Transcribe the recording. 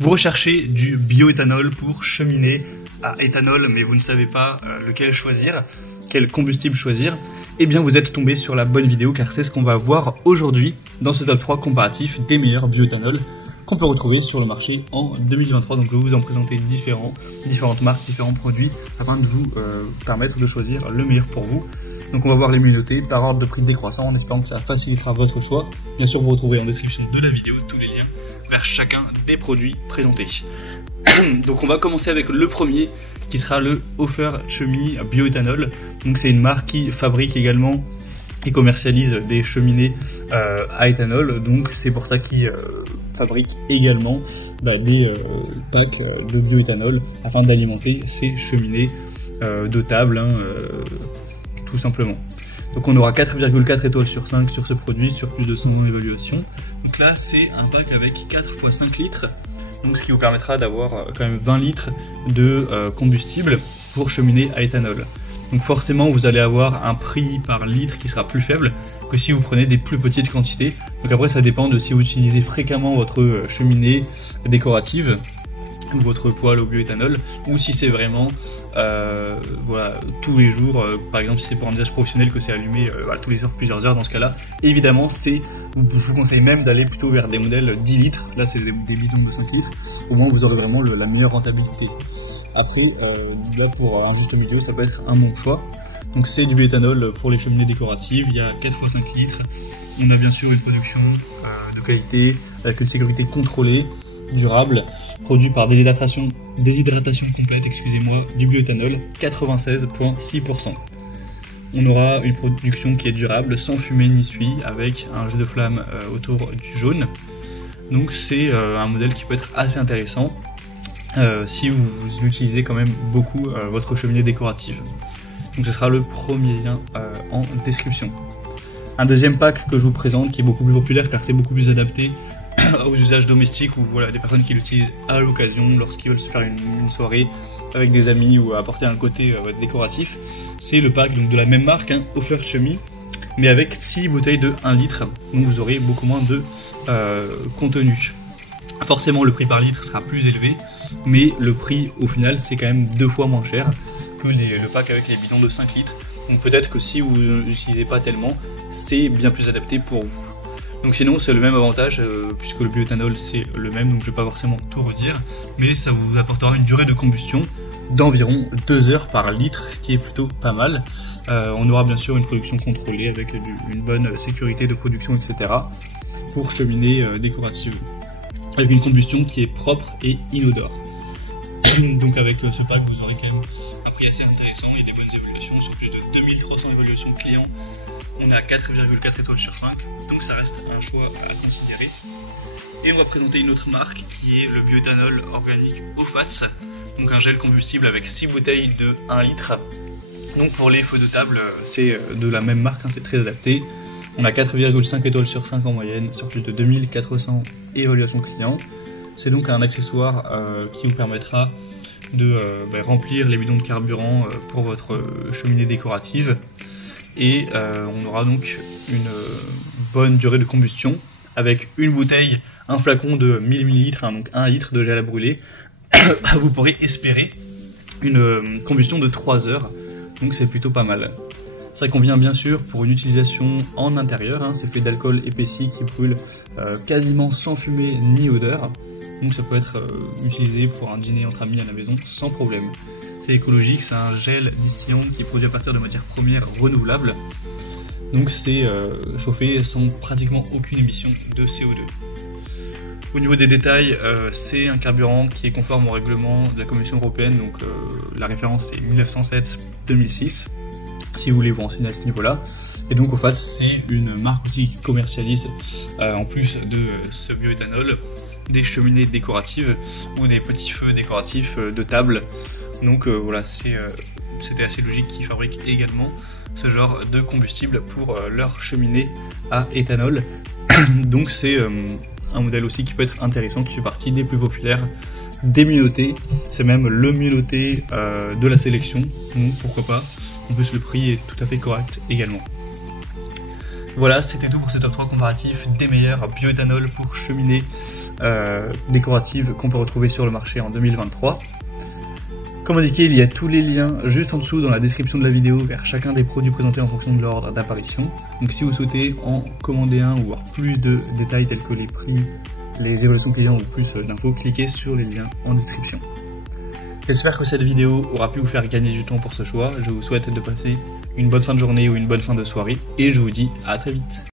Vous recherchez du bioéthanol pour cheminer à éthanol, mais vous ne savez pas lequel choisir, quel combustible choisir, eh bien vous êtes tombé sur la bonne vidéo car c'est ce qu'on va voir aujourd'hui dans ce top 3 comparatif des meilleurs bioéthanols qu'on peut retrouver sur le marché en 2023. Donc je vais vous en présenter différentes marques, différents produits afin de vous permettre de choisir le meilleur pour vous. Donc on va voir les mieux notés par ordre de prix décroissant en espérant que ça facilitera votre choix. Bien sûr vous retrouvez en description de la vidéo tous les liens vers chacun des produits présentés. Donc on va commencer avec le premier qui sera le Hofer Chemie Bioéthanol. Donc c'est une marque qui fabrique également et commercialise des cheminées à éthanol. Donc c'est pour ça qu'ils fabriquent également des packs de bioéthanol afin d'alimenter ces cheminées de table, tout simplement. Donc on aura 4,4 étoiles sur 5 sur ce produit, sur plus de 100 évaluations. Donc là c'est un pack avec 4 x 5 litres, donc ce qui vous permettra d'avoir quand même 20 litres de combustible pour cheminer à éthanol. Donc forcément vous allez avoir un prix par litre qui sera plus faible que si vous prenez des plus petites quantités. Donc après ça dépend de si vous utilisez fréquemment votre cheminée décorative ou votre poêle au bioéthanol, ou si c'est vraiment voilà, tous les jours, par exemple si c'est pour un usage professionnel que c'est allumé tous les heures, plusieurs heures. Dans ce cas là évidemment je vous conseille même d'aller plutôt vers des modèles 10 litres, là c'est des bidons de 5 litres, au moins vous aurez vraiment la meilleure rentabilité. Après là pour un juste milieu ça peut être un bon choix. Donc c'est du bioéthanol pour les cheminées décoratives, il y a 4 x 5 litres, on a bien sûr une production de qualité avec une sécurité contrôlée, durable, produit par déshydratation complète, excusez-moi, du bioéthanol, 96,6%. On aura une production qui est durable, sans fumée ni suie, avec un jet de flamme autour du jaune. Donc c'est un modèle qui peut être assez intéressant si vous utilisez quand même beaucoup votre cheminée décorative. Donc ce sera le premier lien en description. Un deuxième pack que je vous présente qui est beaucoup plus populaire car c'est beaucoup plus adapté aux usages domestiques, ou voilà, des personnes qui l'utilisent à l'occasion lorsqu'ils veulent se faire une soirée avec des amis ou apporter un côté décoratif. C'est le pack donc de la même marque, Hofer Chemie, mais avec 6 bouteilles de 1 litre, donc vous aurez beaucoup moins de contenu. Forcément le prix par litre sera plus élevé, mais le prix au final c'est quand même 2 fois moins cher que le pack avec les bidons de 5 litres. Donc peut-être que si vous n'utilisez pas tellement, c'est bien plus adapté pour vous. Donc sinon c'est le même avantage puisque le bioéthanol c'est le même, donc je ne vais pas forcément tout redire, mais ça vous apportera une durée de combustion d'environ 2 heures par litre, ce qui est plutôt pas mal. On aura bien sûr une production contrôlée avec une bonne sécurité de production, etc. pour cheminée décorative, avec une combustion qui est propre et inodore. Donc avec ce pack vous aurez quand même un prix assez intéressant et des bonnes évaluations, sur plus de 2300 évaluations clients. On est à 4,4 étoiles sur 5, donc ça reste un choix à considérer. Et on va présenter une autre marque qui est le bioéthanol organique Ofats, donc un gel combustible avec 6 bouteilles de 1 litre. Donc pour les feux de table, c'est de la même marque, c'est très adapté. On a 4,5 étoiles sur 5 en moyenne, sur plus de 2400 évaluations clients. C'est donc un accessoire qui vous permettra de remplir les bidons de carburant pour votre cheminée décorative. Et on aura donc une bonne durée de combustion avec une bouteille, un flacon de 1000 ml, donc 1 litre de gel à brûler. Vous pourrez espérer une combustion de 3 heures, donc c'est plutôt pas mal. Ça convient bien sûr pour une utilisation en intérieur, c'est fait d'alcool épaissi qui brûle quasiment sans fumée ni odeur, donc ça peut être utilisé pour un dîner entre amis à la maison sans problème. C'est écologique, c'est un gel distillant qui est produit à partir de matières premières renouvelables, donc c'est chauffé sans pratiquement aucune émission de CO2. Au niveau des détails, c'est un carburant qui est conforme au règlement de la Commission européenne, donc la référence c'est 1907-2006, si vous voulez vous renseigner à ce niveau-là. Et donc au fait c'est une marque qui commercialise en plus de ce bioéthanol des cheminées décoratives ou des petits feux décoratifs de table. Donc voilà, c'était assez logique qu'ils fabriquent également ce genre de combustible pour leur cheminée à éthanol. Donc c'est un modèle aussi qui peut être intéressant, qui fait partie des plus populaires, des mieux notés. C'est même le mieux noté de la sélection, donc pourquoi pas. En plus le prix est tout à fait correct également. Voilà, c'était tout pour ce top 3 comparatif des meilleurs bioéthanol pour cheminées décoratives qu'on peut retrouver sur le marché en 2023. Comme indiqué, il y a tous les liens juste en dessous dans la description de la vidéo vers chacun des produits présentés en fonction de l'ordre d'apparition. Donc si vous souhaitez en commander un ou voir plus de détails tels que les prix, les évaluations clients ou plus d'infos, cliquez sur les liens en description. J'espère que cette vidéo aura pu vous faire gagner du temps pour ce choix. Je vous souhaite de passer une bonne fin de journée ou une bonne fin de soirée et je vous dis à très vite.